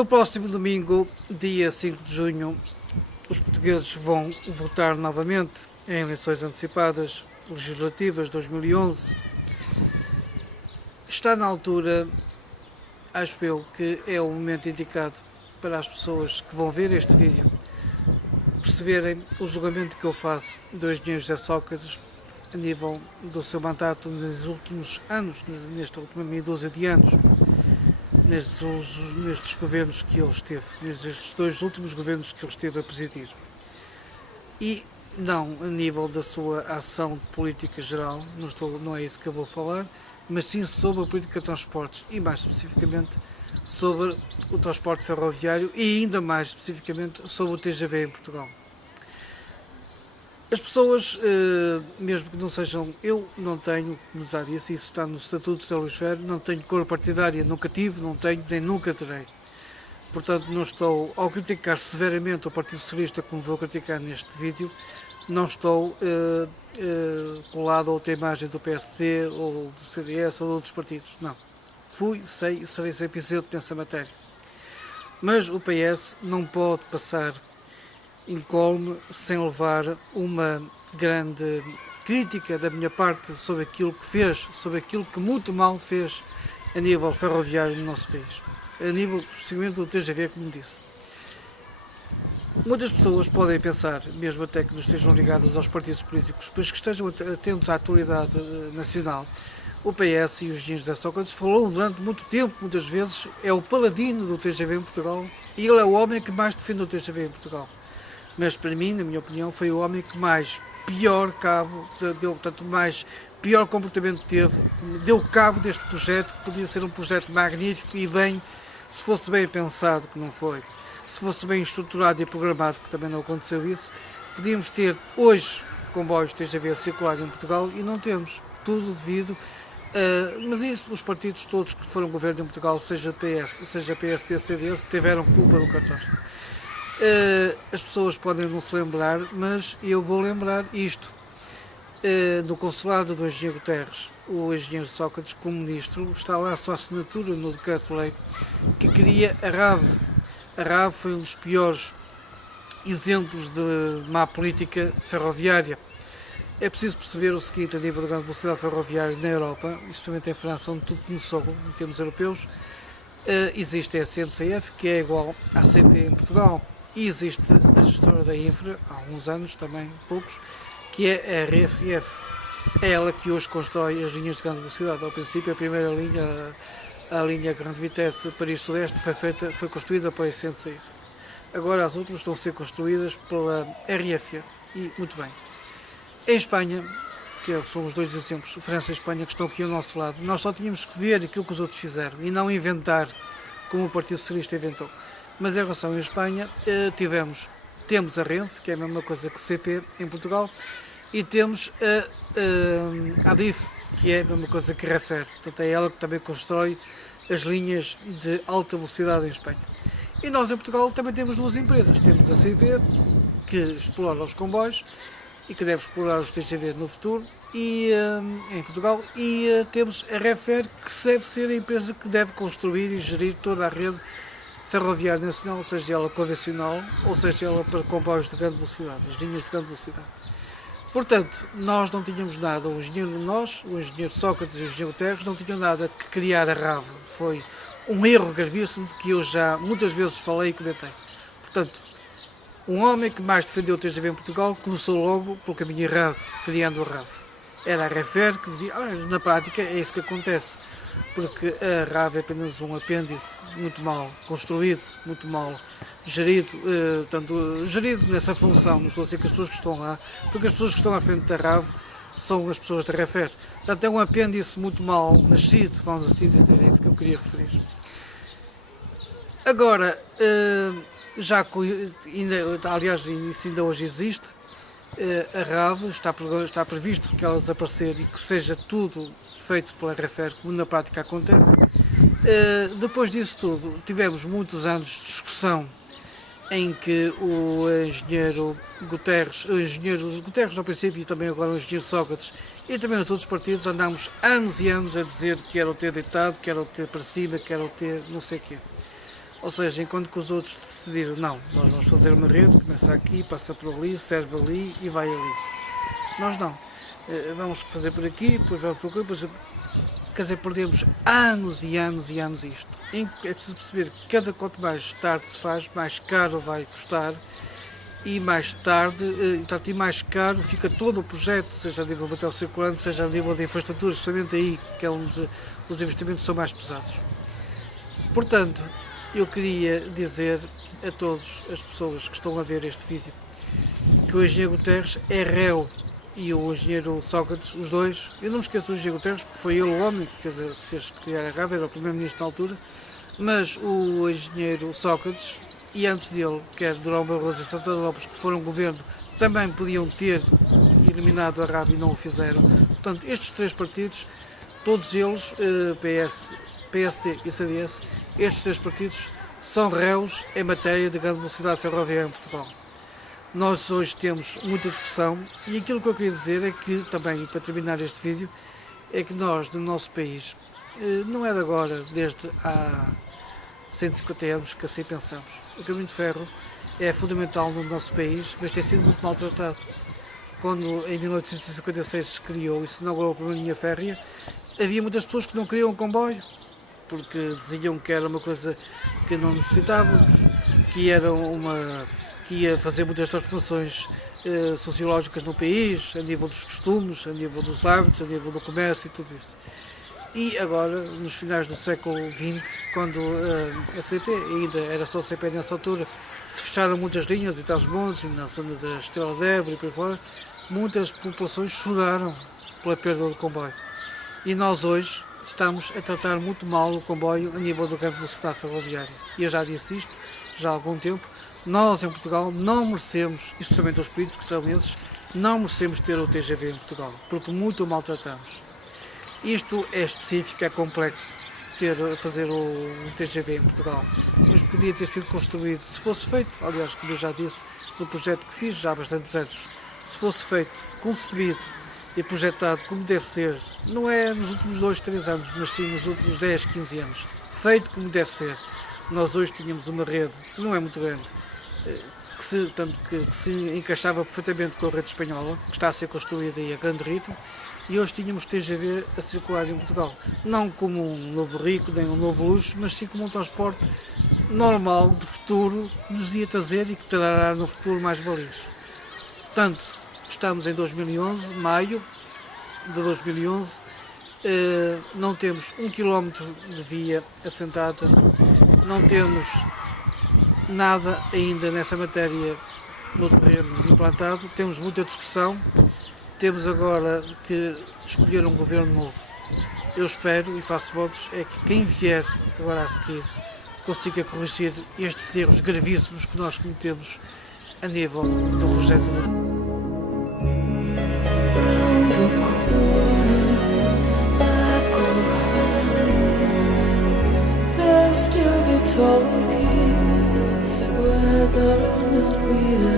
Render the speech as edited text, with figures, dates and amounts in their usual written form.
No próximo domingo, dia 5 de junho, os portugueses vão votar novamente em eleições antecipadas legislativas 2011. Está na altura, acho eu, que é o momento indicado para as pessoas que vão ver este vídeo perceberem o julgamento que eu faço do engenheiro José Sócrates a nível do seu mandato nos últimos anos, nesta última meia dúzia de anos, nestes governos que ele esteve, nestes dois últimos governos que ele esteve a presidir. E não a nível da sua ação de política geral, não é isso que eu vou falar, mas sim sobre a política de transportes e mais especificamente sobre o transporte ferroviário e ainda mais especificamente sobre o TGV em Portugal. As pessoas, mesmo que não sejam, eu não tenho, como já disse, isso está nos estatutos da Luís Ferro, não tenho cor partidária, nunca tive, não tenho, nem nunca terei. Portanto, não estou, ao criticar severamente o Partido Socialista, como vou criticar neste vídeo, não estou colado a outra imagem do PSD ou do CDS ou de outros partidos, não. Fui, sei e serei sempre isento nessa matéria. Mas o PS não pode passar incólume sem levar uma grande crítica da minha parte sobre aquilo que fez, sobre aquilo que muito mal fez a nível ferroviário no nosso país, a nível especificamente do TGV, como disse. Muitas pessoas podem pensar, mesmo até que não estejam ligadas aos partidos políticos, mas que estejam atentos à atualidade nacional, o PS e os engenheiros José Sócrates falou durante muito tempo, muitas vezes, é o paladino do TGV em Portugal e ele é o homem que mais defende o TGV em Portugal. Mas para mim, na minha opinião, foi o homem que mais pior cabo, pior comportamento teve, deu cabo deste projeto, que podia ser um projeto magnífico e bem, se fosse bem pensado, que não foi, se fosse bem estruturado e programado, que também não aconteceu isso, podíamos ter hoje comboios TGV a circular em Portugal e não temos, tudo devido mas isso, os partidos todos que foram governo em Portugal, seja PS, seja PSD, CDS, tiveram culpa do cartão. As pessoas podem não se lembrar, mas eu vou lembrar isto. No consulado do engenheiro Guterres, o engenheiro Sócrates, como ministro, está lá a sua assinatura no decreto-lei que queria a RAV. A RAV foi um dos piores exemplos de má política ferroviária. É preciso perceber o seguinte, a nível da grande velocidade ferroviária na Europa, especialmente em França, onde tudo começou em termos europeus, existe a SNCF, que é igual à CP em Portugal. E existe a gestora da Infra, há uns anos também, poucos, que é a RFF. É ela que hoje constrói as linhas de grande velocidade. Ao princípio, a primeira linha, a linha grande vitesse Paris-Sudeste, foi construída pela SNCF. Agora as últimas estão a ser construídas pela RFF. E muito bem. Em Espanha, que são os dois exemplos, França e Espanha, que estão aqui ao nosso lado, nós só tínhamos que ver aquilo que os outros fizeram e não inventar como o Partido Socialista inventou. Mas em relação à Espanha, temos a Renfe, que é a mesma coisa que CP em Portugal, e temos a ADIF, que é a mesma coisa que Renfe. Portanto, é ela que também constrói as linhas de alta velocidade em Espanha. E nós em Portugal também temos duas empresas. Temos a CP, que explora os comboios e que deve explorar os TGV no futuro, e, em Portugal, e temos a Renfe, que deve ser a empresa que deve construir e gerir toda a rede ferroviária nacional, seja ela convencional ou seja ela para comboios de grande velocidade, as linhas de grande velocidade. Portanto, nós não tínhamos nada, o engenheiro Sócrates e o engenheiro Guterres não tinham nada que criar a RAV. Foi um erro gravíssimo de que eu já muitas vezes falei e comentei. Portanto, um homem que mais defendeu o TGV em Portugal começou logo pelo caminho errado, criando a RAV. Era a RFR que devia... na prática é isso que acontece, porque a RAV é apenas um apêndice muito mal construído, muito mal gerido, gerido nessa função. Não estou a dizer que as pessoas que estão lá, porque as pessoas que estão à frente da RAV são as pessoas da RFR. Portanto, é um apêndice muito mal nascido, vamos assim dizer, é isso que eu queria referir. Agora, aliás, isso ainda hoje existe, a RAV, está previsto que ela desaparecer e que seja tudo feito pela RFR, como na prática acontece. Depois disso tudo, tivemos muitos anos de discussão em que o engenheiro Guterres ao princípio e também agora o engenheiro Sócrates e também os outros partidos andámos anos e anos a dizer que era o ter deitado, que era o ter para cima, que era o ter não sei o quê. Ou seja, enquanto que os outros decidiram, não, nós vamos fazer uma rede, começa aqui, passa por ali, serve ali e vai ali. Nós não. Vamos fazer por aqui, depois vamos por aqui, depois... Quer dizer, perdemos anos e anos e anos isto. É preciso perceber que quanto mais tarde se faz, mais caro vai custar e mais tarde, e mais caro fica todo o projeto, seja a nível de material circulante, seja a nível de infraestrutura, justamente aí que é onde os investimentos são mais pesados. Portanto, eu queria dizer a todas as pessoas que estão a ver este vídeo que o engenheiro Guterres é réu e o engenheiro Sócrates, os dois, eu não me esqueço do engenheiro Guterres porque foi ele o homem que fez criar a RAV, era o primeiro-ministro na altura, mas o engenheiro Sócrates e antes dele, quer Durão Barroso e Santana Lopes, que foram governo, também podiam ter eliminado a RAV e não o fizeram. Portanto, estes três partidos, todos eles, PS, PSD e CDS, estes três partidos são réus em matéria de grande velocidade ferroviária em Portugal. Nós hoje temos muita discussão e aquilo que eu queria dizer é que, também para terminar este vídeo, é que nós, no nosso país, não é de agora, desde há 150 anos que assim pensamos. O caminho de ferro é fundamental no nosso país, mas tem sido muito maltratado. Quando em 1856 se criou e se inaugurou a primeira linha férrea, havia muitas pessoas que não queriam um comboio, porque diziam que era uma coisa que não necessitávamos, que ia fazer muitas transformações sociológicas no país, a nível dos costumes, a nível dos hábitos, a nível do comércio e tudo isso. E agora, nos finais do século XX, quando a CP, ainda era só a CP nessa altura, se fecharam muitas linhas em Trás-os-Montes, na zona da Estrela de Évora e por aí fora, muitas populações choraram pela perda do comboio. E nós hoje estamos a tratar muito mal o comboio a nível da grande velocidade ferroviária. E eu já disse isto, já há algum tempo, nós em Portugal não merecemos, especialmente os políticos portugueses, não merecemos ter o TGV em Portugal, porque muito o maltratamos. Isto é específico, é complexo, fazer o TGV em Portugal, mas podia ter sido construído, se fosse feito, aliás, como eu já disse, no projeto que fiz já há bastantes anos, se fosse feito, concebido e projetado como deve ser, não é nos últimos 2, 3 anos, mas sim nos últimos 10, 15 anos, feito como deve ser, nós hoje tínhamos uma rede que não é muito grande, que se encaixava perfeitamente com a rede espanhola, que está a ser construída aí a grande ritmo, e hoje tínhamos TGV a circular em Portugal. Não como um novo rico, nem um novo luxo, mas sim como um transporte normal, de futuro, que nos ia trazer e que trará no futuro mais valias. Portanto, estamos em 2011, maio de 2011, não temos 1 km de via assentada, não temos nada ainda nessa matéria no terreno implantado, temos muita discussão, temos agora que escolher um governo novo. Eu espero e faço votos é que quem vier agora a seguir consiga corrigir estes erros gravíssimos que nós cometemos a nível do projeto do talking whether or not we